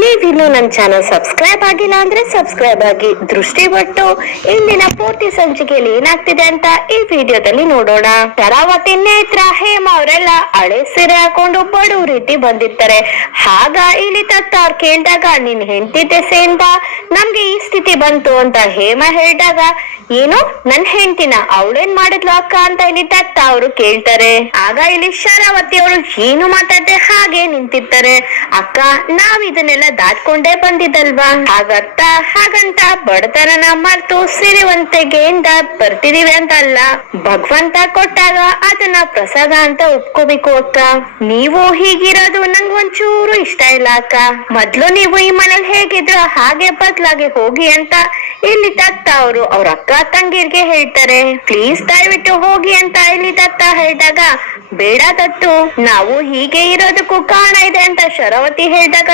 ನೀವಿನ್ನು ನನ್ನ channel subscribe ಆಗಿಲ್ಲ ಅಂದ್ರೆ ಸಬ್ಸ್ಕ್ರೈಬ್ ಆಗಿ ದೃಷ್ಟಿ ಬಟ್ಟು ಇಂದಿನ ಪೂರ್ತಿ ಸಂಚಿಕೆಯಲ್ಲಿ ಏನಾಗ್ತಿದೆ ಅಂತ ಈ ವಿಡಿಯೋದಲ್ಲಿ ನೋಡೋಣ. ಶರಾವತಿ ನೇತ್ರ, ಹೇಮ ಅವರೆಲ್ಲ ಹಳೆ ಸೀರೆ ಹಾಕೊಂಡು ಬಡವ ರೀತಿ ಬಂದಿರ್ತಾರೆ. ಆಗ ಇಲ್ಲಿ ತತ್ತ ಅವ್ರ ಕೇಳಿದಾಗ, ನಿನ್ ಹೆಂಡತಿ ದೆಸೆಯಿಂದ ನಮ್ಗೆ ಈ ಸ್ಥಿತಿ ಬಂತು ಅಂತ ಹೇಮ ಹೇಳಿದಾಗ, ಏನು? ನನ್ ಹೆಂಡತಿನ ಅವಳೇನ್ ಮಾಡಿದ್ಲು ಅಕ್ಕ ಅಂತ ಇಲ್ಲಿ ತತ್ತ ಅವರು ಕೇಳ್ತಾರೆ. ಆಗ ಇಲ್ಲಿ ಶರಾವತಿ ಅವರು ಏನು ಮಾತಾಡ್ದೆ ಹಾಗೆ ನಿಂತಿರ್ತಾರೆ. ಅಕ್ಕ, ನಾವ್ ಇದನ್ನೆಲ್ಲ ದಾಟ್ಕೊಂಡೇ ಬಂದಿದ್ದಲ್ವಾ? ಹಾಗರ್ಥ ಹಾಗಂತ ಬಡತನನ ಮರ್ತು ಸಿರಿವಂತಿಕೆಯಿಂದ ಬರ್ತಿದೀವಿ ಅಂತಲ್ಲ. ಭಗವಂತ ಕೊಟ್ಟಾಗ ಅದನ್ನ ಪ್ರಸಾದ ಅಂತ ಒಪ್ಕೋಬೇಕು ಅಕ್ಕ. ನೀವು ಹೀಗಿರೋದು ನಂಗ್ ಒಂಚೂರು ಇಷ್ಟ ಇಲ್ಲ ಅಕ್ಕ. ಮೊದ್ಲು ನೀವು ಈ ಮನೇಲಿ ಹೇಗಿದ್ರು ಹಾಗೆ ಬದ್ಲಾಗಿ ಹೋಗಿ ಅಂತ ಇಲ್ಲಿ ದತ್ತ ಅವರು. ಅವ್ರ ಅಕ್ಕ ತಂಗಿರ್ಗೆ ಹೇಳ್ತಾರೆ. ಪ್ಲೀಸ್ ದಯವಿಟ್ಟು ಹೋಗಿ ಅಂತ ಇಲ್ಲಿ ದತ್ತ ಹೇಳಿದಾಗ ಬೇಡ ದತ್ತು, ನಾವು ಹೀಗೆ ಇರೋದಕ್ಕೂ ಕಾರಣ ಇದೆ ಅಂತ ಶರಾವತಿ ಹೇಳಿದಾಗ,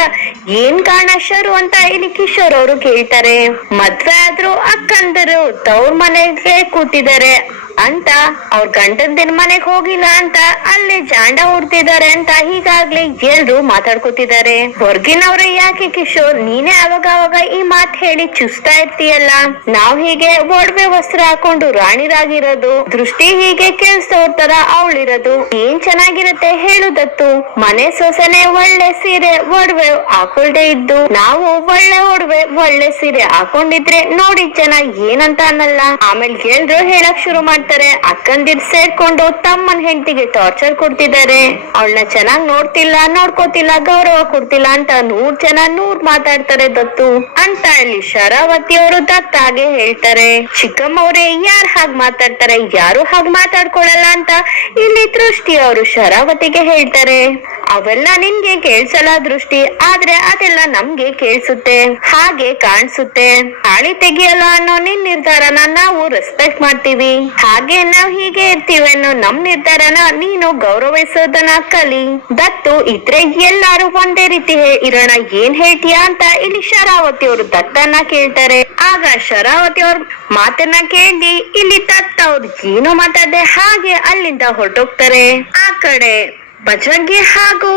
ಏನ್ ಕಾರಣ ಶರು ಅಂತ ಇಲ್ಲಿ ಕಿಶೋರ್ ಅವರು ಕೇಳ್ತಾರೆ. ಮದ್ವೆ ಆದ್ರೂ ಅಕ್ಕಂದರು ತವ್ರ ಮನೆಗೆ ಕೂತಿದ್ದಾರೆ. ಅಂತ. ಅವ್ರ ಗಂಡಂದಿನ ಮನೆಗ್ ಹೋಗಿಲ್ಲ ಅಂತ. ಅಲ್ಲಿ ಜಾಂಡ ಹುಡ್ತಿದ್ದಾರೆ ಅಂತ ಹೀಗಾಗ್ಲೇ ಎಲ್ರು ಮಾತಾಡ್ಕೊತಿದ್ದಾರೆ ಹೊರ್ಗಿನವ್ರೆ ಯಾಕೆ ಕಿಶೋರ್? ನೀನೇ ಅವಾಗ ಅವಾಗ ಈ ಮಾತ್ ಹೇಳಿ ಚುಸ್ತಾ ಇರ್ತೀಯಲ್ಲ. ನಾವ್ ಹೀಗೆ ಒಡವೆ ವಸ್ತ್ರ ಹಾಕೊಂಡು ರಾಣಿರಾಗಿರೋದು. ದೃಷ್ಟಿ ಹೀಗೆ ಕೆಲ್ಸದವ್ರ ತರ ಅವಳಿರೋದು. ಏನ್ ಚೆನ್ನಾಗಿರುತ್ತೆ ಹೇಳುದತ್ತು. ಮನೆ ಸೊಸೆನೆ ಒಳ್ಳೆ ಸೀರೆ ಒಡವೆ ಹಾಕೊಳ್ದೆ ಇದ್ದು. ನಾವು ಒಳ್ಳೆ ಒಡವೆ ಒಳ್ಳೆ ಸೀರೆ ಹಾಕೊಂಡಿದ್ರೆ ನೋಡಿ ಜನ ಏನಂತ ಅನ್ನಲ್ಲ. ಆಮೇಲೆ ಎಲ್ರು ಹೇಳಕ್ ಶುರು ಮಾಡ್ತಾರೆ. ಅಕ್ಕಂದಿರ್ ಸೇರ್ಕೊಂಡು ತಮ್ಮನ್ ಹೆಂಡತಿಗೆ ಟಾರ್ಚರ್ ಕೊಡ್ತಿದ್ದಾರೆ. ಅವಳನ್ನ ಚೆನ್ನಾಗ್ ನೋಡ್ತಿಲ್ಲ, ನೋಡ್ಕೋತಿಲ್ಲ, ಗೌರವ ಕೊಡ್ತಿಲ್ಲ ಅಂತ ನೂರ್ ಜನ ನೂರ್ ಮಾತಾಡ್ತಾರೆ ದತ್ತು. ಅಂತ ಇಲ್ಲಿ ಶರಾವತಿ ಅವರು ದತ್ತಾಗೆ ಹೇಳ್ತಾರೆ. ಚಿಕ್ಕಮ್ಮವ್ರೆ ಯಾರ್ ಹಾಗ್ ಮಾತಾಡ್ತಾರೆ? ಯಾರು ಹಾಗ್ ಮಾತಾಡ್ಕೊಳಲ್ಲ ಅಂತ ಇಲ್ಲಿ ದೃಷ್ಟಿ ಅವರು ಶರಾವತಿಗೆ ಹೇಳ್ತಾರೆ. ಅವೆಲ್ಲ ನಿನ್ಗೆ ಕೇಳ್ಸಲ್ಲ ದೃಷ್ಟಿ, ಆದ್ರೆ ಅದೆಲ್ಲ ನಮ್ಗೆ ಕೇಳಿಸುತ್ತೆ, ಹಾಗೆ ಕಾಣಿಸುತ್ತೆ. ಹಾಳಿ ತೆಗಿಯಲ್ಲ ಅನ್ನೋ ನಿನ್ ನಿರ್ಧಾರನ ನಾವು ರೆಸ್ಪೆಕ್ಟ್ ಮಾಡ್ತೀವಿ. ಹಾಗೆ ನಾವ್ ಹೀಗೆ ಇರ್ತೀವಿ ಅನ್ನೋ ನಮ್ ನಿರ್ಧಾರನ ನೀನು ಗೌರವಿಸೋದನ್ನ ಕಲಿ. ದತ್ತು ಇದ್ರೆ ಎಲ್ಲಾರು ಒಂದೇ ರೀತಿ ಇರೋಣ, ಏನ್ ಹೇಳ್ತೀಯಾ ಅಂತ ಇಲ್ಲಿ ಶರಾವತಿ ಅವರು ದತ್ತನ್ನ ಕೇಳ್ತಾರೆ. ಆಗ ಶರಾವತಿ ಅವ್ರ ಮಾತನ್ನ ಕೇಳಿ ಇಲ್ಲಿ ದತ್ತ ಅವ್ರು ಏನು ಮಾತಾಡದೆ ಹಾಗೆ ಅಲ್ಲಿಂದ ಹೊರಟೋಗ್ತಾರೆ. ಆ ಕಡೆ ಬಜರಂಗಿ ಹಾಗೂ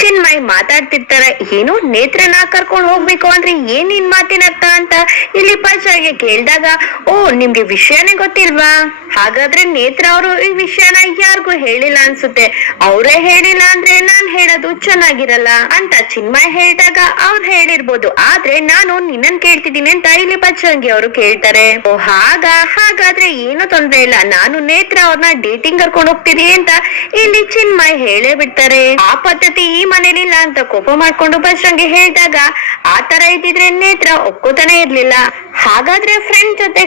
ಚಿನ್ಮಯ್ ಮಾತಾಡ್ತಿರ್ತಾರ, ಏನು ನೇತ್ರನ ಕರ್ಕೊಂಡು ಹೋಗ್ಬೇಕು ಅಂದ್ರೆ ಏನ್ ನಿನ್ ಮಾತಿನ ಅರ್ಥ ಅಂತ? ಇಲ್ಲಿ ಪಾಚಾಗೆ ಕೇಳಿದಾಗ, ಓ, ನಿಮ್ಗೆ ವಿಷಯನೇ ಗೊತ್ತಿಲ್ವಾ? ಹಾಗಾದ್ರೆ ನೇತ್ರ ಅವರು ಈ ವಿಷಯನ ಯಾರಿಗೂ ಹೇಳಿಲ್ಲ ಅನ್ಸುತ್ತೆ. ಅವರೇ ಹೇಳಿಲ್ಲ ಅಂದ್ರೆ ನಾನ್ ಹೇಳೋದು ಚೆನ್ನಾಗಿರಲ್ಲ? ಅಂತ ಚಿನ್ಮಯ್ ಹೇಳಿದಾಗ ಅವ್ರು ಹೇಳಿರ್ಬೋದು. ಆದ್ರೆ ನಾನು ನಿನ್ನನ್ ಕೇಳ್ತಿದ್ದೀನಿ ಅಂತ ಇಲ್ಲಿ ಪಚ್ಚಂಗಿ ಅವರು ಕೇಳ್ತಾರೆ. ಓ, ಹಾಗ? ಹಾಗಾದ್ರೆ ಏನು ತೊಂದ್ರೆ ಇಲ್ಲ. ನಾನು ನೇತ್ರ ಅವ್ರನ್ನ ಡೇಟಿಂಗ್ ಕರ್ಕೊಂಡು ಹೋಗ್ತೀನಿ ಅಂತ ಇಲ್ಲಿ ಚಿನ್ಮಯ್ ಹೇಳೇ ಬಿಡ್ತಾರೆ. ಆ ಪದ್ಧತಿ ಮನೇಲಿ ಇಲ್ಲ ಅಂತ ಕೋಪ ಮಾಡ್ಕೊಂಡು ಬಸ್ರಂಗೆ ಹೇಳಿದಾಗ, ಆ ತರ ಇದ್ದಿದ್ರೆ ನೇತ್ರ ಒಪ್ಕೋತಾನೆ ಇರ್ಲಿಲ್ಲ. ಹಾಗಾದ್ರೆ ಫ್ರೆಂಡ್ ಜೊತೆ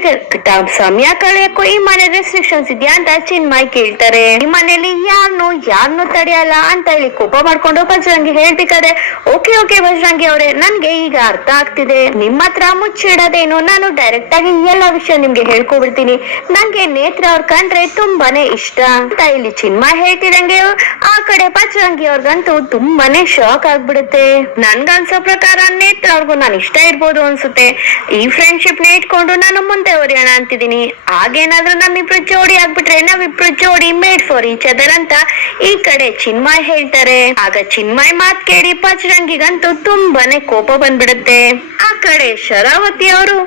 ಸಮಯ ಕಳೆಯಕ್ಕೂ ಈ ಮನೆ ರೆಸ್ಟ್ರಿಕ್ಷನ್ಸ್ ಇದೆಯಾ ಅಂತ ಚಿನ್ಮಯ್ ಕೇಳ್ತಾರೆ. ಈ ಮನೇಲಿ ಯಾರ್ನು ಯಾರ್ನು ತಡೆಯಲ್ಲ ಅಂತ ಹೇಳಿ ಕೋಪ ಮಾಡ್ಕೊಂಡು ಬಜರಂಗಿ ಹೇಳ್ಬೇಕಾದ್ರೆ ಓಕೆ ಓಕೆ ಬಜರಂಗಿ ಅವ್ರೆ, ನನ್ಗೆ ಈಗ ಅರ್ಥ ಆಗ್ತಿದೆ. ನಿಮ್ಮ ಹತ್ರ ಮುಚ್ಚಿಡೋದೇನು, ನಾನು ಡೈರೆಕ್ಟ್ ಆಗಿ ಎಲ್ಲ ವಿಷಯ ನಿಮ್ಗೆ ಹೇಳ್ಕೊಬಿಡ್ತೀನಿ. ನಂಗೆ ನೇತ್ರ ಅವ್ರ ಕಂಡ್ರೆ ತುಂಬಾನೇ ಇಷ್ಟ. ಅಂತ ಇಲ್ಲಿ ಚಿನ್ಮಯ್ ಹೇಳ್ತಿದಂಗೆ ಆ ಕಡೆ ಬಜರಂಗಿ ಅವ್ರಿಗಂತೂ ತುಂಬಾನೇ ಶಾಕ್ ಆಗ್ಬಿಡುತ್ತೆ. ನನ್ಗನ್ಸೋ ಪ್ರಕಾರ ನೇತ್ರ ಅವ್ರಿಗೂ ನಾನು ಇಷ್ಟ ಇರ್ಬೋದು ಅನ್ಸುತ್ತೆ. ಈ ಫ್ರೆಂಡ್ಶಿಪ್ನ ಇಟ್ಕೊಂಡು ನಾನು ಮುಂದೆ ಹೊರಿಯೋಣ ಅಂತಿದ್ದೀನಿ. ಆಗೇನಾದ್ರೂ ನಮ್ಮಿಬ್ರು ಜೋಡಿ ಆಗ್ಬಿಟ್ರೆ, ನಾವಿಬ್ರು ಜೋಡಿ ಮೇಡ್ ಫಾರ್ ಈಚ್ ಅದರ್ ಅಂತ ಈ ಕಡೆ ಚಿನ್ಮಯ್ ಹೇಳ್ತಾರೆ. ಆಗ ಚಿನ್ಮಯ್ ಮಾತ್ ಕೇಳಿ ಪಚರಂಗಿಗಂತೂ ತುಂಬಾನೇ ಕೋಪ ಬಂದ್ಬಿಡುತ್ತೆ. ಆ ಕಡೆ ಶರಾವತಿ ಅವರು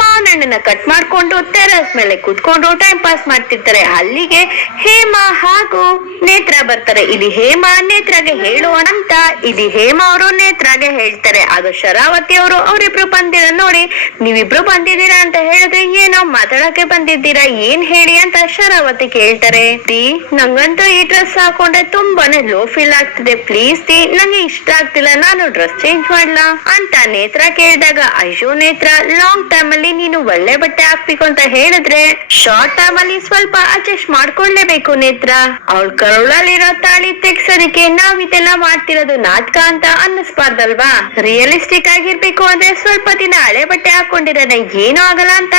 ಮಾವನಣ್ಣನ ಕಟ್ ಮಾಡ್ಕೊಂಡು ಟೆರಸ್ ಮೇಲೆ ಕುತ್ಕೊಂಡು ಟೈಮ್ ಪಾಸ್ ಮಾಡ್ತಿರ್ತಾರೆ. ಅಲ್ಲಿಗೆ ಹೇಮಾ ಹಾಗೂ ನೇತ್ರ ಬರ್ತಾರೆ. ಇಲ್ಲಿ ಹೇಮಾ ನೇತ್ರಗೆ ಹೇಳುವ ಅಂತ ಇಲ್ಲಿ ಹೇಮ ಅವರು ನೇತ್ರಗೆ ಹೇಳ್ತಾರೆ. ಆಗ ಶರಾವತಿ ಅವರು, ಅವರಿಬ್ರು ಬಂದಿರ ನೋಡಿ, ನೀವಿಬ್ರು ಬಂದಿದ್ದೀರಾ ಅಂತ ಹೇಳಿದ್ರೆ ಏನೋ ಮಾತಾಡಕ್ಕೆ ಬಂದಿದ್ದೀರಾ, ಏನ್ ಹೇಳಿ ಅಂತ ಶರಾವತಿ ಕೇಳ್ತಾರೆ. ದಿ ನಂಗಂತೂ ಈ ಡ್ರೆಸ್ ಹಾಕೊಂಡ್ರೆ ತುಂಬಾನೇ ಲೋ ಫೀಲ್ ಆಗ್ತಿದೆ. ಪ್ಲೀಸ್ ದಿ ನಂಗೆ ಇಷ್ಟ ಆಗ್ತಿಲ್ಲ, ನಾನು ಡ್ರೆಸ್ ಚೇಂಜ್ ಮಾಡ್ಲಾ ಅಂತ ನೇತ್ರ ಕೇಳಿದಾಗ, ಅಯ್ಯೋ ನೇತ್ರ, ಲಾಂಗ್ ಟೈಮ್ ಅಲ್ಲಿ ನೀನು ಒಳ್ಳೆ ಬಟ್ಟೆ ಹಾಕ್ಬೇಕು ಅಂತ ಹೇಳಿದ್ರೆ, ಶಾರ್ಟ್ ಟೈಮ್ ಅಲ್ಲಿ ಸ್ವಲ್ಪ ಅಡ್ಜಸ್ಟ್ ಮಾಡ್ಕೊಳ್ಳೇಬೇಕು ನೇತ್ರ. ಅವಳ ಕರುಳಲ್ಲಿರೋ ತಾಳಿ ತೆಗ್ಸೋದಕ್ಕೆ ನಾವ್ ಇದೆಲ್ಲ ಮಾಡ್ತಿರೋದು ನಾಟಕ ಅಂತ ಅನ್ನಿಸ್ಬಾರ್ದಲ್ವಾ? ರಿಯಲಿಸ್ಟಿಕ್ ಆಗಿರ್ಬೇಕು ಅಂದ್ರೆ ಸ್ವಲ್ಪ ದಿನ ಹಳೆ ಬಟ್ಟೆ ಹಾಕೊಂಡಿರೋದ ಏನೂ ಆಗಲ್ಲ ಅಂತ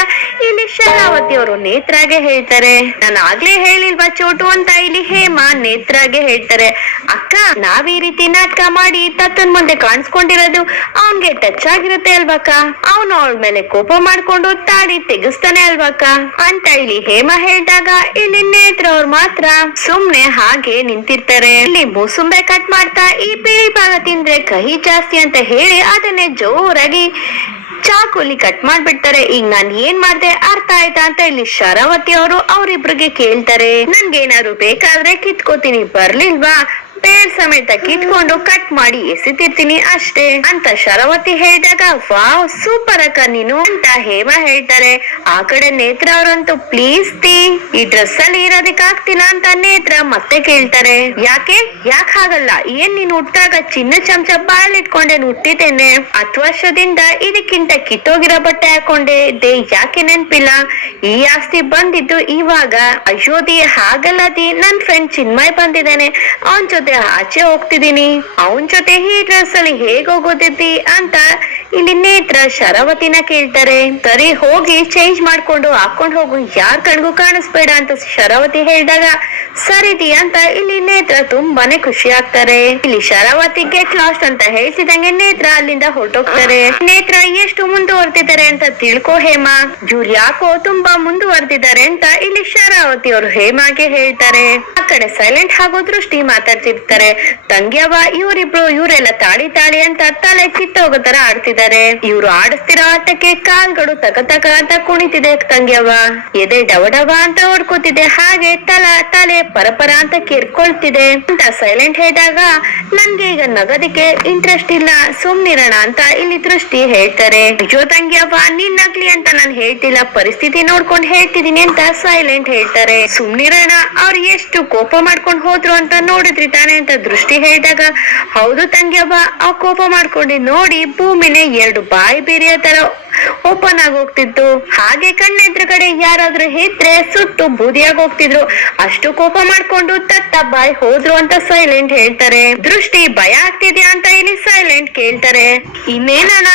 ಇಲ್ಲಿ ಶರಾವತಿ ಅವರು ನೇತ್ರಾಗೆ ಹೇಳ್ತಾರೆ. ನಾನು ಆಗ್ಲೇ ಹೇಳಿಲ್ವಾ ಚೋಟು ಅಂತ ಇಲ್ಲಿ ಹೇಮಾ ನೇತ್ರಾಗೆ ಹೇಳ್ತಾರೆ. ಅಕ್ಕ, ನಾವ್ ಈ ರೀತಿ ನಾಟಕ ಮಾಡಿ ತತ್ತನ್ ಮುಂದೆ ಕಾಣಿಸ್ಕೊಂಡಿರೋದು ಅವನ್ಗೆ ಟಚ್ ಆಗಿರುತ್ತೆ ಅಲ್ವಾಕ ಅವನು ಅವಳ ಮೇಲೆ ಕೋಪ ಮಾಡ್ಕೊಂಡು ತಾಳಿ ತೆಗಿಸ್ತಾನೆ ಅಲ್ವಾಕ ಅಂತ ಇಲ್ಲಿ ಹೇಮ ಹೇಳ್ದಾಗ ಇಲ್ಲಿ ನೇತ್ರ ಅವ್ರು ಮಾತ್ರ ಸುಮ್ನೆ ಹಾಗೆ ನಿಂತಿರ್ತಾರೆ. ಇಲ್ಲಿ ಮೂಸುಂಬೆ ಕಟ್ ಮಾಡ್ತಾ ಈ ಬಿಳಿ ಭಾಗ ತಿಂದ್ರೆ ಕಹಿ ಜಾಸ್ತಿ ಅಂತ ಹೇಳಿ ಅದನ್ನೇ ಜೋರಾಗಿ ಚಾಕುಲಿ ಕಟ್ ಮಾಡ್ಬಿಡ್ತಾರೆ. ಈಗ ನಾನ್ ಏನ್ ಮಾಡ್ದೆ ಅರ್ಥ ಆಯ್ತಾ ಅಂತ ಇಲ್ಲಿ ಶರಾವತಿ ಅವರು ಅವ್ರಿಬ್ರಿಗೆ ಕೇಳ್ತಾರೆ. ನನ್ಗೇನಾದ್ರು ಬೇಕಾದ್ರೆ ಕಿತ್ಕೋತೀನಿ, ಬರ್ಲಿಲ್ವಾ? ಬೇರ್ ಸಮೇತ ಕಿತ್ಕೊಂಡು ಕಟ್ ಮಾಡಿ ಎಸಿತಿರ್ತೀನಿ ಅಷ್ಟೇ. ಅಂತ ಶರವತಿ ಹೇಳಿದಾಗ, ವಾವ್ ಸೂಪರ್ ಅಕ್ಕ ನೀನು ಅಂತ ಹೇಮ ಹೇಳ್ತಾರೆ. ಆ ಕಡೆ ನೇತ್ರ ಅವರಂತೂ ಪ್ಲೀಸ್ ತಿ, ಈ ಡ್ರೆಸ್ ಅಲ್ಲಿ ಇರೋದಕ್ಕೆ ಆಗ್ತಿಲ್ಲ ಅಂತ ನೇತ್ರ ಮತ್ತೆ ಕೇಳ್ತಾರೆ. ಯಾಕೆ? ಯಾಕೆ ಹಾಗಲ್ಲ? ಏನ್ ನೀನ್ ಹುಟ್ಟಾಗ ಚಿನ್ನ ಚಮಚ ಬಾಳ್ ಇಟ್ಕೊಂಡೆ ಹುಟ್ಟಿದ್ದೇನೆ ಹತ್ತು ವರ್ಷದಿಂದ ಇದಕ್ಕಿಂತ ಕಿತ್ತೋಗಿರೋ ಬಟ್ಟೆ ಹಾಕೊಂಡೆ. ದೇ, ಯಾಕೆ ನೆನ್ಪಿಲ್ಲ? ಈ ಆಸ್ತಿ ಬಂದಿದ್ದು ಇವಾಗ. ಅಯ್ಯೋದಿ ಹಾಗಲ್ಲದಿ, ನನ್ ಫ್ರೆಂಡ್ ಚಿನ್ಮಯ್ ಬಂದಿದ್ದಾನೆ. ಅವನ್ ಜೊತೆ ಆಚೆ ಹೋಗ್ತಿದ್ದೀನಿ. ಅವನ್ ಜೊತೆ ಈ ಡ್ರೆಸ್ ಅಲ್ಲಿ ಹೇಗ್ ಹೋಗೋದಿದ್ದಿ ಅಂತ ಇಲ್ಲಿ ನೇತ್ರ ಶರಾವತಿನ ಕೇಳ್ತಾರೆ. ಸರಿ, ಹೋಗಿ ಚೇಂಜ್ ಮಾಡ್ಕೊಂಡು ಹಾಕೊಂಡ್ ಹೋಗು. ಯಾರ್ ಕಣ್ಗೂ ಕಾಣಿಸ್ಬೇಡ ಅಂತ ಶರಾವತಿ ಹೇಳಿದಾಗ ಸರಿದಿ ಅಂತ ಇಲ್ಲಿ ನೇತ್ರ ತುಂಬಾನೇ ಖುಷಿ ಆಗ್ತಾರೆ. ಇಲ್ಲಿ ಶರಾವತಿ ಗೆಟ್ ಲಾಸ್ಟ್ ಅಂತ ಹೇಳ್ತಿದಂಗೆ ನೇತ್ರ ಅಲ್ಲಿಂದ ಹೊರಟೋಗ್ತಾರೆ. ನೇತ್ರ ಎಷ್ಟು ಮುಂದುವರೆದಿದ್ದಾರೆ ಅಂತ ತಿಳ್ಕೊ ಹೇಮಾ. ಇವ್ರು ಯಾಕೋ ತುಂಬಾ ಮುಂದುವರೆದಿದ್ದಾರೆ ಅಂತ ಇಲ್ಲಿ ಶರಾವತಿ ಅವರು ಹೇಮಾಗೆ ಹೇಳ್ತಾರೆ. ಆ ಕಡೆ ಸೈಲೆಂಟ್ ಹಾಗೂ ದೃಷ್ಟಿ ಮಾತಾಡ್ತಿರ್ತಾರೆ. ತಂಗ್ಯವ ಇವರಿಬ್ರು, ಇವರೆಲ್ಲ ತಾಳಿ ತಾಳಿ ಅಂತ ತಲೆ ಚಿತ್ತೋಗೋ ತರ ಆಡ್ತಿದ್ದಾರೆ. ಇವ್ರು ಆಡಿಸ್ತಿರೋ ಆಟಕ್ಕೆ ಕಾಲ್ಗಳು ತಕ ತಕ ಅಂತ ಕುಣಿತಿದೆ ತಂಗ್ಯವ ಎದೆ ಡವ ಡವ ಅಂತ ಓಡ್ಕೋತಿದೆ. ಹಾಗೆ ತಲ, ತಲೆ ಪರಪರ ಅಂತ ಕೆರ್ಕೊಳ್ತಿದೆ. ಅಂತ ಸೈಲೆಂಟ್ ಹೇಳಿದಾಗ ನನ್ಗೆ ಈಗ ನಗದಿಕ್ಕೆ ಇಂಟ್ರೆಸ್ಟ್ ಇಲ್ಲ. ಸುಮ್ನಿರೋಣ ಅಂತ ಇಲ್ಲಿ ದೃಷ್ಟಿ ಹೇಳ್ತಾರೆ. ಅಯ್ಯೋ ತಂಗಿಯವ್ವ ನೀನ್ ನಗ್ಲಿ ಅಂತ ನಾನ್ ಹೇಳ್ತಿಲ್ಲ. ಪರಿಸ್ಥಿತಿ ನೋಡ್ಕೊಂಡ್ ಹೇಳ್ತಿದೀನಿ ಅಂತ ಸೈಲೆಂಟ್ ಹೇಳ್ತಾರೆ. ಸುಮ್ನಿರೋಣ, ಅವ್ರು ಎಷ್ಟು ಕೋಪ ಮಾಡ್ಕೊಂಡ್ ಹೋದ್ರು ಅಂತ ನೋಡಿದ್ರಿ ತಾನೆ? ಅಂತ ದೃಷ್ಟಿ ಹೇಳಿದಾಗ, ಹೌದು ತಂಗಿ ತಂಗ್ಯವ್ವ ಆ ಕೋಪ ಮಾಡ್ಕೊಂಡು ನೋಡಿ ಭೂಮಿನೇ ಎರಡು ಬಾಯಿ ಬೇರೆಯ ತರ ಓಪನ್ ಆಗಿ ಹೋಗ್ತಿತ್ತು. ಹಾಗೆ ಕಣ್ಣೆದ್ರುಗಡೆ ಯಾರಾದ್ರೂ ಇದ್ರೆ ಸುಟ್ಟು ಬೂದಿಯಾಗಿ ಹೋಗ್ತಿದ್ರು. ಅಷ್ಟು ಕೋಪ ಮಾಡ್ಕೊಂಡು ತತ್ತ ಬಾಯಿ ಹೋದ್ರು ಅಂತ ಸೈಲೆಂಟ್ ಹೇಳ್ತಾರೆ. ದೃಷ್ಟಿ, ಭಯ ಆಗ್ತಿದ್ಯಾ ಅಂತ ಇಲ್ಲಿ ಸೈಲೆಂಟ್ ಕೇಳ್ತಾರೆ. ಇನ್ನೇನಣ್ಣ?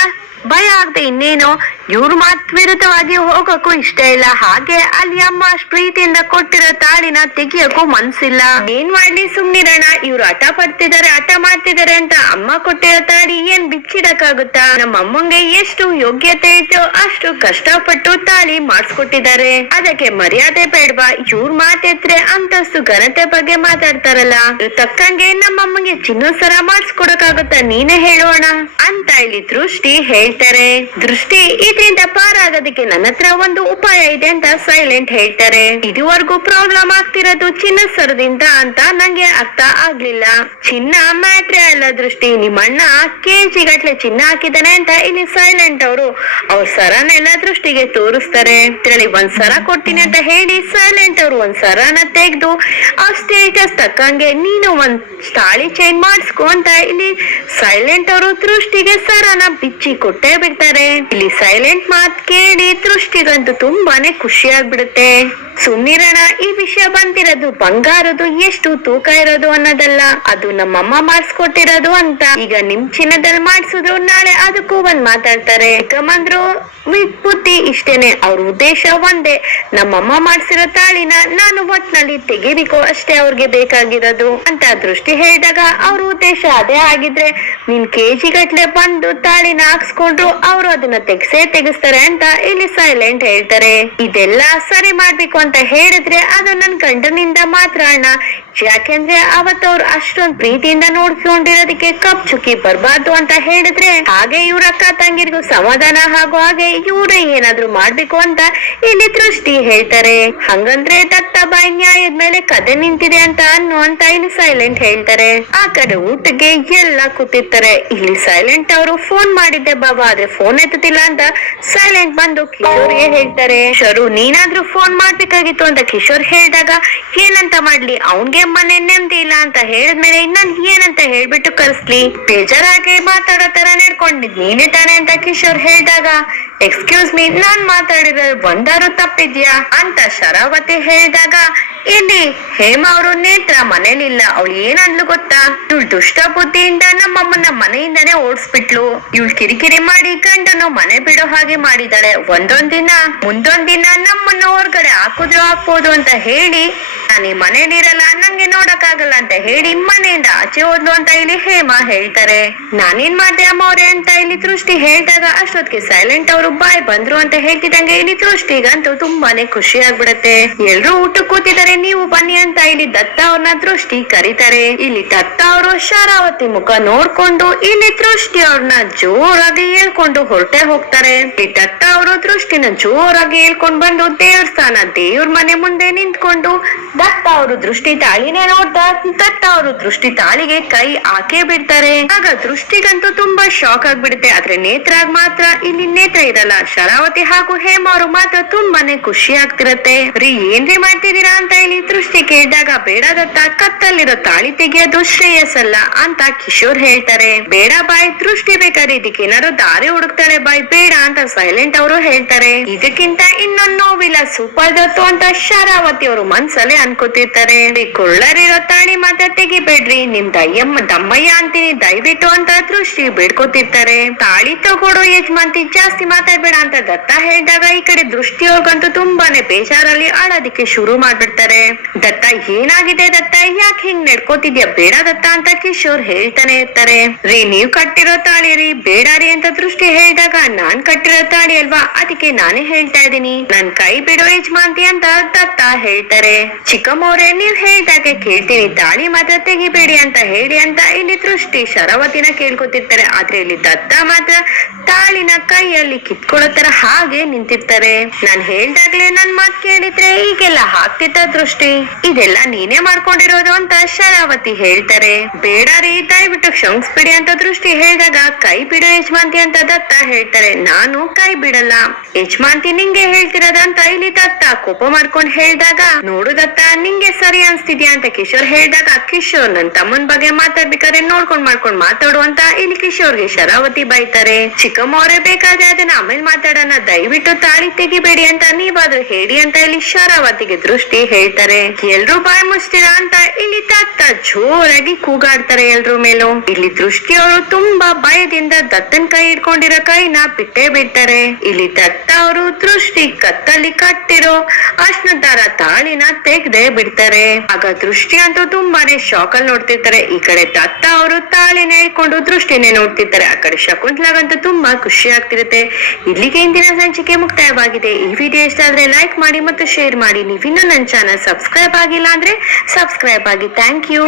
ಭಯ ಆಗದೆ ಇನ್ನೇನು? ಇವ್ರ ಮಾತ್ ವಿರುದ್ಧವಾಗಿ ಹೋಗಕ್ಕೂ ಇಷ್ಟ ಇಲ್ಲ. ಹಾಗೆ ಅಲ್ಲಿ ಅಮ್ಮ ಪ್ರೀತಿಯಿಂದ ಕೊಟ್ಟಿರೋ ತಾಳಿನ ತೆಗಿಯಕ್ಕೂ ಮನ್ಸಿಲ್ಲ. ಏನ್ ಮಾಡ್ಲಿ ಸುಮ್ನಿರಣ ಇವ್ರು ಹಠ ಪಡ್ತಿದ್ದಾರೆ ಹಠ ಮಾಡ್ತಿದ್ದಾರೆ ಅಂತ ಅಮ್ಮ ಕೊಟ್ಟಿರೋ ತಾಳಿ ಏನ್ ಬಿಚ್ಚಿಡಕ್ಕಾಗುತ್ತಾ? ನಮ್ಮ ಅಮ್ಮಂಗೆ ಎಷ್ಟು ಯೋಗ್ಯತೆ ಇತ್ತು ಅಷ್ಟು ಕಷ್ಟಪಟ್ಟು ತಾಳಿ ಮಾಡಿಸ್ಕೊಟ್ಟಿದ್ದಾರೆ. ಅದಕ್ಕೆ ಮರ್ಯಾದೆ ಬೇಡ್ವಾ? ಇವ್ರ ಮಾತೆತ್ರೆ ಅಂತಸ್ತು ಘನತೆ ಬಗ್ಗೆ ಮಾತಾಡ್ತಾರಲ್ಲ. ತಕ್ಕಂಗೆ ನಮ್ಮಮ್ಮಂಗೆ ಚಿನ್ನ ಸರ ಮಾಡಿಸ್ಕೊಡಕ್ಕಾಗುತ್ತಾ ನೀನೇ ಹೇಳೋಣ? ಅಂತ ಇಲ್ಲಿ ದೃಷ್ಟಿ ಹೇಳ್ತಾರೆ. ದೃಷ್ಟಿ ಇದರಿಂದ ಪಾರಾಗೋದಕ್ಕೆ ನನ್ನ ಹತ್ರ ಒಂದು ಉಪಾಯ ಇದೆ ಅಂತ ಸೈಲೆಂಟ್ ಹೇಳ್ತಾರೆ. ಇದುವರೆಗೂ ಪ್ರಾಬ್ಲಮ್ ಆಗ್ತಿರೋದು ಚಿನ್ನ ಸರದಿಂದ ಅಂತ ನಂಗೆ ಅರ್ಥ ಆಗ್ಲಿಲ್ಲ. ಚಿನ್ನ ಮಾತ್ರ ಅಲ್ಲ ದೃಷ್ಟಿ. ನಿಮ್ಮಣ್ಣ ಕೆಜಿ ಗಟ್ಲೆ ಚಿನ್ನ ಹಾಕಿದಾನೆ ಅಂತ ಇಲ್ಲಿ ಸೈಲೆಂಟ್ ಅವರು. ಅವ್ರ ಸರನೆಲ್ಲ ದೃಷ್ಟಿಗೆ ತೋರಿಸ್ತಾರೆ. ಅಂತೇಳಿ ಒಂದ್ ಸರ ಕೊಡ್ತೀನಿ ಅಂತ ಹೇಳಿ ಸೈಲೆಂಟ್ ಅವರು ಒಂದ್ ಸರನ ತೆಗೆದು, ಆ ಸ್ಟೇಟಸ್ ತಕ್ಕಂಗೆ ನೀನು ಒಂದ್ ತಾಳಿ ಚೇಂಜ್ ಮಾಡಿಸ್ಕೊ ಅಂತ ಇಲ್ಲಿ ಸೈಲೆಂಟ್ ಅವರು ದೃಷ್ಟಿಗೆ ಸರನ ಬಿಚ್ಚಿ ಕೊಟ್ಟೇ ಬಿಡ್ತಾರೆ. ಇಲ್ಲಿ ಸೈಲೆಂಟ್ ಮಾತ್ ಕೇಳಿ ದೃಷ್ಟಿಗಂತೂ ತುಂಬಾನೇ ಖುಷಿ ಆಗ್ಬಿಡುತ್ತೆ ಸುನ್ನಿರಣ ಈ ವಿಷಯ ಬಂದಿರೋದು ಬಂಗಾರದು ಎಷ್ಟು ತೂಕ ಇರೋದು ಅನ್ನೋದಲ್ಲ ಅದು ನಮ್ಮಮ್ಮ ಮಾಡಿಸ್ಕೊಟ್ಟಿರೋದು ಅಂತ. ಈಗ ನಿಮ್ ಚಿನ್ನದಲ್ಲಿ ಮಾಡಿಸಿದ್ರು ನಾಳೆ ಅದಕ್ಕೂ ಬಂದ್ ಮಾತಾಡ್ತಾರೆ. ಚಿಕ್ಕಮ್ಮಂದ್ರು ಬುದ್ಧಿ ಇಷ್ಟೇನೆ, ಅವ್ರ ಉದ್ದೇಶ ಒಂದೇ. ನಮ್ಮಮ್ಮ ಮಾಡ್ಸಿರೋ ತಾಳಿನ ನಾನು ಒಟ್ನಲ್ಲಿ ತೆಗಿಬೇಕು ಅಷ್ಟೇ ಅವ್ರಿಗೆ ಬೇಕಾಗಿರೋದು. ಅಂತ ದೃಷ್ಟಿ ಹೇಳಿದಾಗ ಅವ್ರ ಉದ್ದೇಶ ಅದೇ ಆಗಿದ್ರೆ ನಿನ್ ಕೆಜಿ ಗಟ್ಲೆ ಬಂದು ತಾಳಿನ ಹಾಕ್ಸ್ಕೊಂಡ್ರು ಅವ್ರು ಅದನ್ನ ತೆಗ್ಸೇ ತೆಗಿಸ್ತಾರೆ ಅಂತ ಇಲ್ಲಿ ಸೈಲೆಂಟ್ ಹೇಳ್ತಾರೆ. ಇದೆಲ್ಲ ಸರಿ ಮಾಡ್ಬೇಕು ಅಂತ ಹೇಳಿದ್ರೆ ಅದು ನನ್ ಗಂಡನಿಂದ ಮಾತ್ರ ಅಣ್ಣ. ಯಾಕೆಂದ್ರೆ ಅವತ್ತು ಅವ್ರು ಅಷ್ಟೊಂದ್ ಪ್ರೀತಿಯಿಂದ ನೋಡ್ಕೊಂಡಿರೋದಕ್ಕೆ ಕಪ್ ಚುಕ್ಕಿ ಬರ್ಬಾರ್ದು ಅಂತ ಹೇಳಿದ್ರೆ ಹಾಗೆ ಇವ್ರ ಅಕ್ಕ ತಂಗಿರಿಗೂ ಸಮಾಧಾನ ಹಾಗೂ ಹಾಗೆ ಇವ್ರೇ ಏನಾದ್ರೂ ಮಾಡ್ಬೇಕು ಅಂತ ಇಲ್ಲಿ ದೃಷ್ಟಿ ಹೇಳ್ತಾರೆ. ಹಂಗಂದ್ರೆ ದತ್ತಾಬಾಯಿ ನ್ಯಾಯದ ಮೇಲೆ ಕದೆ ನಿಂತಿದೆ ಅಂತ ಅನ್ನು ಅಂತ ಇಲ್ಲಿ ಸೈಲೆಂಟ್ ಹೇಳ್ತಾರೆ. ಆ ಕಡೆ ಊಟಕ್ಕೆ ಎಲ್ಲ ಕೂತಿರ್ತಾರೆ. ಇಲ್ಲಿ ಸೈಲೆಂಟ್ ಅವರು ಫೋನ್ ಮಾಡಿದ್ದೆ ಬಾಬಾ, ಆದ್ರೆ ಫೋನ್ ಎತ್ತುತ್ತಿಲ್ಲ ಅಂತ ಸೈಲೆಂಟ್ ಬಂದು ಕಿಶೋರ್ಗೆ ಹೇಳ್ತಾರೆ. ಶರು, ನೀನಾದ್ರೂ ಫೋನ್ ಮಾಡ್ಬೇಕಾಗಿತ್ತು ಅಂತ ಕಿಶೋರ್ ಹೇಳಿದಾಗ ಏನಂತ ಮಾಡ್ಲಿ? ಅವನ್ಗೆ ಮನೆ ನೆಮ್ಮದಿ ಇಲ್ಲ ಅಂತ ಹೇಳಿದ್ಮೇಲೆ ಇನ್ನೊಂದ್ ಏನಂತ ಹೇಳ್ಬಿಟ್ಟು ಕರ್ಸ್ಲಿ. ಬೇಜಾರಾಗಿ ಮಾತಾಡೋ ತರ ನಡ್ಕೊಂಡಿದ್ ನೀನೇ ತಾನೆ ಅಂತ ಕಿಶೋರ್ ಹೇಳಿದಾಗ ಎಕ್ಸ್ಕ್ಯೂಸ್ ಮೀ ನಾನ್ ಮಾತಾಡಿದ್ರೆ ಒಂದಾರು ತಪ್ಪಿದ್ಯಾ? ಅಂತ ಶರಾವತಿ ಹೇಳಿದಾಗ ಇಲ್ಲಿ ಹೇಮಾ ಅವರು ನೇತ್ರ, ಮನೇಲಿಲ್ಲ, ಅವಳು ಏನಂದ್ಲು ಗೊತ್ತಾ? ಇವಳು ದುಷ್ಟ ಬುದ್ಧಿಯಿಂದ ನಮ್ಮಮ್ಮನ ಮನೆಯಿಂದಾನೇ ಓಡಿಸ್ಬಿಟ್ಲು. ಇವಳು ಕಿರಿಕಿರಿ ಮಾಡಿ ಗಂಡನು ಮನೆ ಬಿಡೋ ಹಾಗೆ ಮಾಡಿದಾಳೆ. ಒಂದೊಂದ್ ದಿನ, ಮುಂದೊಂದ್ ದಿನ ನಮ್ಮನ್ನ ಹೊರ್ಗಡೆ ಹಾಕುದ್ರು ಹಾಕ್ಬೋದು ಅಂತ ಹೇಳಿ, ನಾನು ಈ ಮನೇಲಿರಲ್ಲ ನಂಗೆ ನೋಡಕ್ಕಾಗಲ್ಲ ಅಂತ ಹೇಳಿ ಮನೆಯಿಂದ ಆಚೆ ಹೋದ್ಲು ಅಂತ ಹೇಳಿ ಹೇಮ ಹೇಳ್ತಾರೆ. ನಾನೇನ್ ಮಾಡ್ದೆ ಅಮ್ಮ ಅವ್ರೆ ಅಂತ ಇಲ್ಲಿ ತೃಷ್ಟಿ ಹೇಳ್ದಾಗ ಅಷ್ಟೊತ್ತಿಗೆ ಸೈಲೆಂಟ್ ಅವರು ಬಾಯ್ ಬಂದ್ರು ಅಂತ ಹೇಳ್ತಿದಂಗೆ ಇಲ್ಲಿ ದೃಷ್ಟಿಗಂತೂ ತುಂಬಾನೇ ಖುಷಿ ಆಗ್ಬಿಡತ್ತೆ ಎಲ್ರು ಊಟ ಕೂತಿದ್ದಾರೆ, ನೀವು ಬನ್ನಿ ಅಂತ ಇಲ್ಲಿ ದತ್ತ ಅವ್ರನ್ನ ದೃಷ್ಟಿ ಕರೀತಾರೆ. ಇಲ್ಲಿ ದತ್ತ ಅವರು ಶರಾವತಿ ಮುಖ ನೋಡ್ಕೊಂಡು ಇಲ್ಲಿ ದೃಷ್ಟಿ ಅವ್ರನ್ನ ಜೋರಾಗಿ ಹೇಳ್ಕೊಂಡು ಹೊರಟೆ ಹೋಗ್ತಾರೆ. ಈ ದತ್ತ ಅವರು ದೃಷ್ಟಿನ ಜೋರಾಗಿ ಹೇಳ್ಕೊಂಡ್ ಬಂದು ದೇವಸ್ಥಾನ ದೇವ್ರ ಮನೆ ಮುಂದೆ ನಿಂತ್ಕೊಂಡು ದತ್ತ ಅವರು ದೃಷ್ಟಿ ತಾಳಿನೇ ನೋಡ್ದ ದತ್ತ ಅವರು ದೃಷ್ಟಿ ತಾಳಿಗೆ ಕೈ ಹಾಕೇ ಬಿಡ್ತಾರೆ. ಆಗ ದೃಷ್ಟಿಗಂತೂ ತುಂಬಾ ಶಾಕ್ ಆಗ್ಬಿಡುತ್ತೆ. ಆದ್ರೆ ನೇತ್ರಾಗ್ ಮಾತ್ರ ಇಲ್ಲಿ ನೇತ್ರ ಇರಲ್ಲ. ಶರಾವತಿ ಹಾಗೂ ಹೇಮ ಅವರು ಮಾತ್ರ ತುಂಬಾನೇ ಖುಷಿ ಆಗ್ತಿರತ್ತೆ. ರೀ, ಏನ್ರಿ ಮಾಡ್ತಿದೀರಾ ಅಂತ ಇಲ್ಲಿ ದೃಷ್ಟಿ ಕೇಳಿದಾಗ ಬೇಡ ದತ್ತ ಕತ್ತಲ್ಲಿರೋ ತಾಳಿ ತೆಗೆಯೋದು ಶ್ರೇಯಸ್ಸಲ್ಲ ಅಂತ ಕಿಶೋರ್ ಹೇಳ್ತಾರೆ. ಬೇಡ ಬಾಯ್ ದೃಷ್ಟಿ ಬೇಕಾದ್ರೆ ಇದಕ್ಕೆ ಏನಾದ್ರು ದಾರಿ ಹುಡುಕ್ತಾಳೆ ಬಾಯ್, ಬೇಡ ಅಂತ ಸೈಲೆಂಟ್ ಅವರು ಹೇಳ್ತಾರೆ. ಇದಕ್ಕಿಂತ ಇನ್ನೊಂದ್ ನೋವಿಲ್ಲ, ಸೂಪರ್ ದತ್ತು ಅಂತ ಶರಾವತಿ ಅವರು ಮನ್ಸಲ್ಲೇ ಅನ್ಕೋತಿರ್ತಾರೆ. ಕೊಳ್ಳರಿರೋ ತಾಳಿ ಮಾತ್ರ ತೆಗಿಬೇಡ್ರಿ. ನಿಮ್ ದಯ್ಯಮ್ಮ, ದಮ್ಮಯ್ಯ ಅಂತೀನಿ, ದಯವಿಟ್ಟು ಅಂತ ದೃಷ್ಟಿ ಬೇಡ್ಕೋತಿರ್ತಾರೆ. ತಾಳಿ ತಗೊಡೋ ಯಜಮಾಂತಿ ಜಾಸ್ತಿ ಮಾತಾಡ್ಬೇಡ ಅಂತ ದತ್ತ ಹೇಳಿದಾಗ ಈ ಕಡೆ ದೃಷ್ಟಿಯವ್ರಿಗಂತೂ ತುಂಬಾನೇ ಬೇಜಾರಲ್ಲಿ ಆಳೋದಿಕ್ಕೆ ಶುರು ಮಾಡ್ಬಿಡ್ತಾರೆ. ದತ್ತ, ಏನಾಗಿದೆ ದತ್ತ? ಯಾಕೆ ಹಿಂಗ್ ನಡ್ಕೋತಿದ್ಯಾ? ಬೇಡ ದತ್ತ ಅಂತ ಕಿಶೋರ್ ಹೇಳ್ತಾನೆ ಇರ್ತಾರೆ. ರೀ, ನೀವ್ ಕಟ್ಟಿರೋ ತಾಳಿ ರೀ, ಬೇಡ ರೀ ಅಂತ ದೃಷ್ಟಿ ಹೇಳಿದಾಗ ನಾನ್ ಕಟ್ಟಿರೋ ತಾಳಿ ಅಲ್ವಾ? ಅದಕ್ಕೆ ನಾನೇ ಹೇಳ್ತಾ ಇದೀನಿ ನನ್ ಕೈ ಬಿಡೋ ಯಜಮಾಂತಿ ಅಂತ ದತ್ತ ಹೇಳ್ತಾರೆ. ಚಿಕ್ಕಮ್ಮವ್ರೆ, ನೀವ್ ಹೇಳ್ದಾಗೆ ಕೇಳ್ತೀನಿ. ತಾಳಿ ಮಾತ್ರ ತೆಗಿಬೇಡಿ ಅಂತ ಹೇಳಿ ಅಂತ ಇಲ್ಲಿ ದೃಷ್ಟಿ ಶರವತಿನ ಕೇಳ್ಕೊತಿರ್ತಾರೆ. ಆದ್ರೆ ಇಲ್ಲಿ ದತ್ತ ಮಾತ್ರ ತಾಳಿನ ಕೈಯಲ್ಲಿ ಕಿತ್ಕೊಳ್ಳೋ ಹಾಗೆ ನಿಂತಿರ್ತಾರೆ. ನಾನ್ ಹೇಳ್ದಾಗ್ಲೇ ನನ್ ಮಾತ್ ಕೇಳಿದ್ರೆ ಈಗೆಲ್ಲ ಹಾಕ್ತಿದ್ದ ದೃಷ್ಟಿ. ಇದೆಲ್ಲ ನೀನೇ ಮಾಡ್ಕೊಂಡಿರೋದು ಅಂತ ಶರಾವತಿ ಹೇಳ್ತಾರೆ. ಬೇಡ ರೀ, ದಯವಿಟ್ಟು ಕ್ಷಮಿಸ್ಬಿಡಿ ಅಂತ ದೃಷ್ಟಿ ಹೇಳಿದಾಗ ಕೈ ಬಿಡೋ ಯಜಮಾಂತಿ ಅಂತ ದತ್ತ ಹೇಳ್ತಾರೆ. ನಾನು ಕೈ ಬಿಡಲ್ಲ. ಯಜಮಾಂತಿ ನಿಂಗೆ ಹೇಳ್ತಿರೋದಂತ ಇಲ್ಲಿ ದತ್ತ ಕೋಪ ಮಾಡ್ಕೊಂಡ್ ಹೇಳ್ದಾಗ, ನೋಡು ದತ್ತ, ನಿಂಗೆ ಸರಿ ಅನ್ಸ್ತಿದ್ಯಾ ಅಂತ ಕಿಶೋರ್ ಹೇಳ್ದಾಗ, ಕಿಶೋರ್ ನನ್ ತಮ್ಮನ್ ಬಗ್ಗೆ ಮಾತಾಡ್ಬೇಕಾದ್ರೆ ನೋಡ್ಕೊಂಡ್ ಮಾಡ್ಕೊಂಡ್ ಮಾತಾಡು ಅಂತ ಇಲ್ಲಿ ಕಿಶೋರ್ಗೆ ಶರಾವತಿ ಬೈತಾರೆ. ಚಿಕ್ಕಮ್ಮವ್ರೆ ಬೇಕಾದ್ರೆ ಅದನ್ನ ಆಮೇಲೆ ಮಾತಾಡೋಣ. ದಯವಿಟ್ಟು ತಾಳಿ ತೆಗಿಬೇಡಿ ಅಂತ ನೀವಾದ್ರೂ ಹೇಳಿ ಅಂತ ಇಲ್ಲಿ ಶರಾವತಿಗೆ ದೃಷ್ಟಿ ಹೇಳ್ತಾರೆ. ಎಲ್ರು ಬಾಯ್ ಮುಚ್ತೀರಾ ಅಂತ ಇಲ್ಲಿ ತತ್ತ ಜೋರಾಗಿ ಕೂಗಾಡ್ತಾರೆ ಎಲ್ರು ಮೇಲೂ. ಇಲ್ಲಿ ದೃಷ್ಟಿ ಅವರು ತುಂಬಾ ಭಯದಿಂದ ದತ್ತನ್ ಕೈ ಹಿಡ್ಕೊಂಡಿರೋ ಕೈನ ಬಿಟ್ಟೆ ಬಿಡ್ತಾರೆ. ಇಲ್ಲಿ ದತ್ತ ಅವರು ದೃಷ್ಟಿ ಕತ್ತಲ್ಲಿ ಕಟ್ಟಿರೋ ಅರ್ಶನ ತಾಳಿನ ತೆಗ್ದೆ ಬಿಡ್ತಾರೆ. ಆಗ ದೃಷ್ಟಿ ಅಂತೂ ತುಂಬಾನೇ ಶಾಕ್ ಅಲ್ಲಿ ನೋಡ್ತಿರ್ತಾರೆ. ಈ ಕಡೆ ದತ್ತ ಅವರು ತಾಳಿನ ಇಟ್ಕೊಂಡು ದೃಷ್ಟಿನೇ ನೋಡ್ತಿರ್ತಾರೆ. ಆ ಕಡೆ ಶಕುಂತ್ಲಾಗಂತೂ ತುಂಬಾ ಖುಷಿ ಆಗ್ತಿರುತ್ತೆ. ಇಲ್ಲಿಗೆ ಇಂದಿನ ಸಂಚಿಕೆ ಮುಕ್ತಾಯವಾಗಿದೆ. ಈ ವಿಡಿಯೋ ಇಷ್ಟ ಆದ್ರೆ ಲೈಕ್ ಮಾಡಿ ಮತ್ತು ಶೇರ್ ಮಾಡಿ. ನೀವಿನ್ನೂ ನನ್ನ ಚಾನಲ್ ಸಬ್ಸ್ಕ್ರೈಬ್ ಆಗಿಲ್ಲ ಅಂದ್ರೆ ಸಬ್ಸ್ಕ್ರೈಬ್ ಆಗಿ. Thank you.